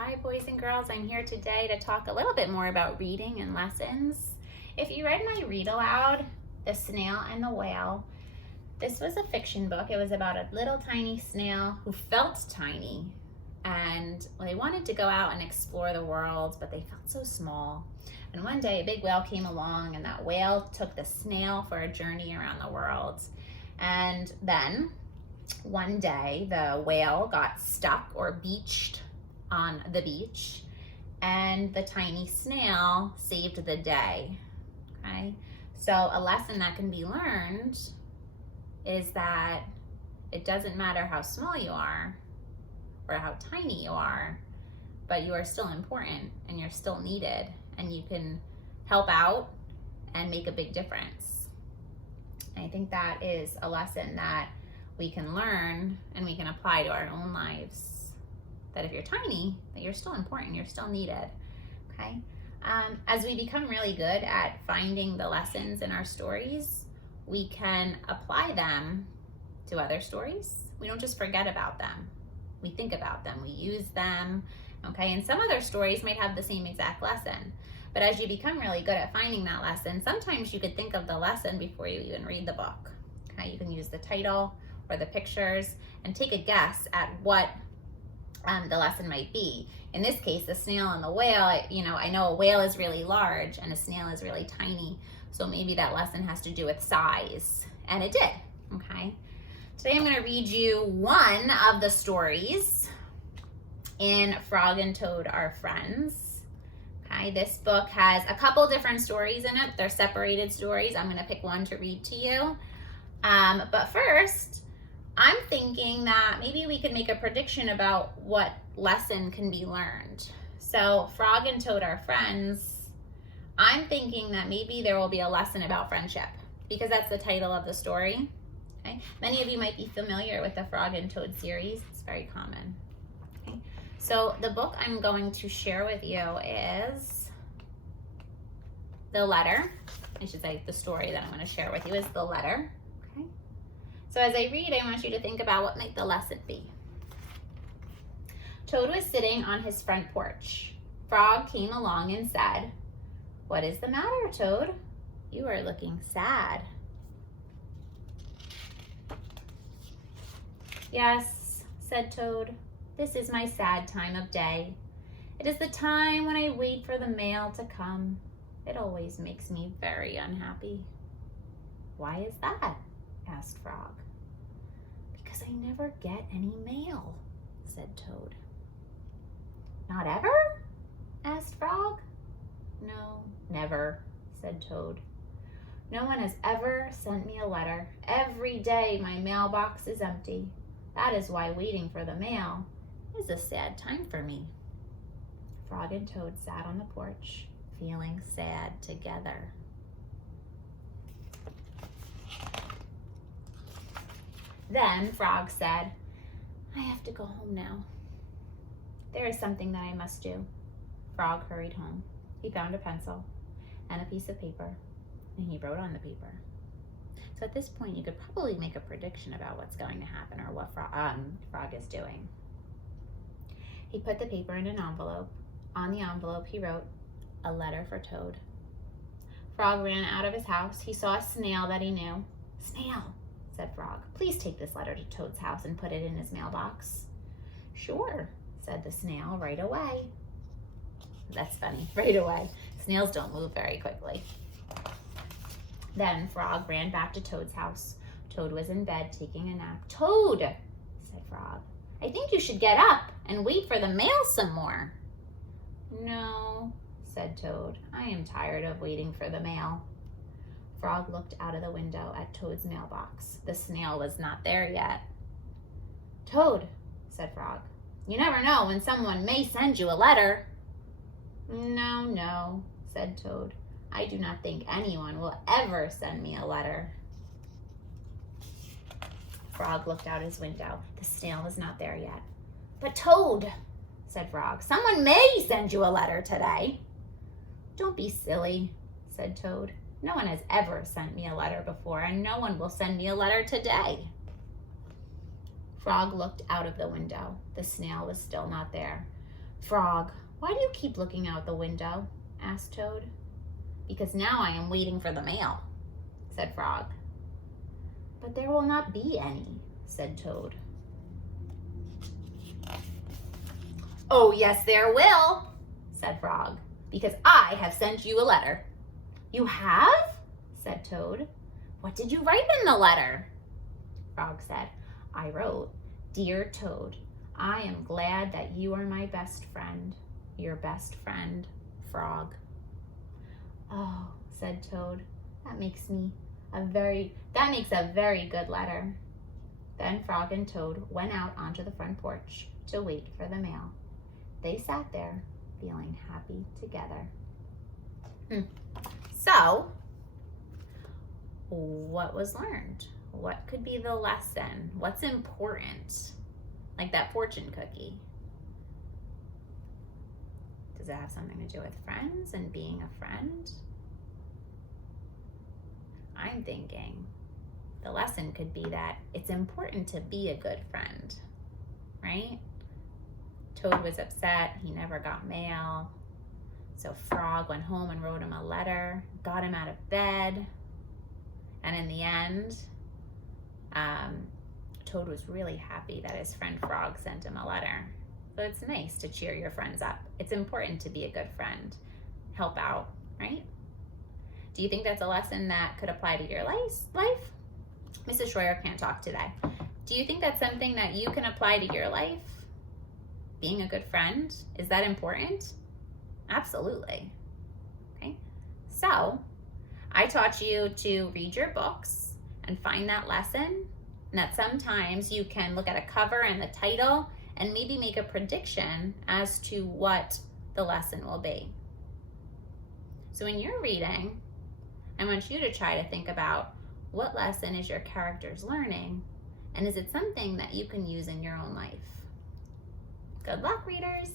Hi boys and girls, I'm here today to talk a little bit more about reading and lessons. If you read my read aloud, The Snail and the Whale, this was a fiction book. It was about a little tiny snail who felt tiny and they wanted to go out and explore the world, but they felt so small. And one day a big whale came along and that whale took the snail for a journey around the world. And then one day the whale got stuck or beached on the beach and the tiny snail saved the day. Okay, so a lesson that can be learned is that it doesn't matter how small you are or how tiny you are, but you are still important and you're still needed and you can help out and make a big difference. And I think that is a lesson that we can learn and we can apply to our own lives. That if you're tiny, that you're still important, you're still needed, okay? As we become really good at finding the lessons in our stories, we can apply them to other stories. We don't just forget about them. We think about them, we use them, okay? And some other stories might have the same exact lesson. But as you become really good at finding that lesson, sometimes you could think of the lesson before you even read the book, okay? You can use the title or the pictures and take a guess at what the lesson might be. In this case, the snail and the whale, I know a whale is really large and a snail is really tiny. So maybe that lesson has to do with size. And it did, okay? Today I'm gonna read you one of the stories in Frog and Toad Are Friends. Okay, this book has a couple different stories in it. They're separated stories. I'm gonna pick one to read to you. But first, I'm thinking that maybe we could make a prediction about what lesson can be learned. So Frog and Toad Are Friends, I'm thinking that maybe there will be a lesson about friendship because that's the title of the story. Okay? Many of you might be familiar with the Frog and Toad series. It's very common. Okay? So the book I'm going to share with you is The Letter. I should say the story that I'm going to share with you is The Letter. So as I read, I want you to think about what might the lesson be. Toad was sitting on his front porch. Frog came along and said, "What is the matter, Toad? You are looking sad." "Yes," said Toad, "this is my sad time of day. It is the time when I wait for the mail to come. It always makes me very unhappy." "Why is that?" asked Frog. "Because I never get any mail," said Toad. "Not ever?" asked Frog. "No, never," said Toad. "No one has ever sent me a letter. Every day my mailbox is empty. That is why waiting for the mail is a sad time for me." Frog and Toad sat on the porch, feeling sad together. Then Frog said, "I have to go home now. There is something that I must do." Frog hurried home. He found a pencil and a piece of paper, and he wrote on the paper. So at this point, you could probably make a prediction about what's going to happen or what Frog is doing. He put the paper in an envelope. On the envelope, he wrote, "A letter for Toad." Frog ran out of his house. He saw a snail that he knew. "Snail," said Frog, "please take this letter to Toad's house and put it in his mailbox." "Sure," said the snail, "right away." That's funny, right away. Snails don't move very quickly. Then Frog ran back to Toad's house. Toad was in bed taking a nap. "Toad," said Frog, "I think you should get up and wait for the mail some more." "No," said Toad, "I am tired of waiting for the mail." Frog looked out of the window at Toad's mailbox. The snail was not there yet. "Toad," said Frog, "you never know when someone may send you a letter." "No, no," said Toad, "I do not think anyone will ever send me a letter." Frog looked out his window. The snail was not there yet. "But Toad," said Frog, "someone may send you a letter today." "Don't be silly," said Toad. "No one has ever sent me a letter before, and no one will send me a letter today." Frog looked out of the window. The snail was still not there. Frog, why do you keep looking out the window? Asked Toad. Because now I am waiting for the mail, said Frog. But there will not be any, said Toad. Oh, yes, there will, said Frog, because I have sent you a letter. You have? Said Toad. What did you write in the letter? Frog said, I wrote, Dear Toad, I am glad that you are my best friend, your best friend, Frog. Oh, said Toad, that makes a very good letter. Then Frog and Toad went out onto the front porch to wait for the mail. They sat there feeling happy together. So, what was learned? What could be the lesson? What's important? Like that fortune cookie. Does it have something to do with friends and being a friend? I'm thinking the lesson could be that it's important to be a good friend, right? Toad was upset. He never got mail. So Frog went home and wrote him a letter, got him out of bed. And in the end, Toad was really happy that his friend Frog sent him a letter. So it's nice to cheer your friends up. It's important to be a good friend. Help out, right? Do you think that's a lesson that could apply to your life? Mrs. Schroyer can't talk today. Do you think that's something that you can apply to your life? Being a good friend, is that important? Absolutely. Okay, so I taught you to read your books and find that lesson, and that sometimes you can look at a cover and the title and maybe make a prediction as to what the lesson will be. So when you're reading, I want you to try to think about what lesson is your characters learning, and is it something that you can use in your own life? Good luck, readers.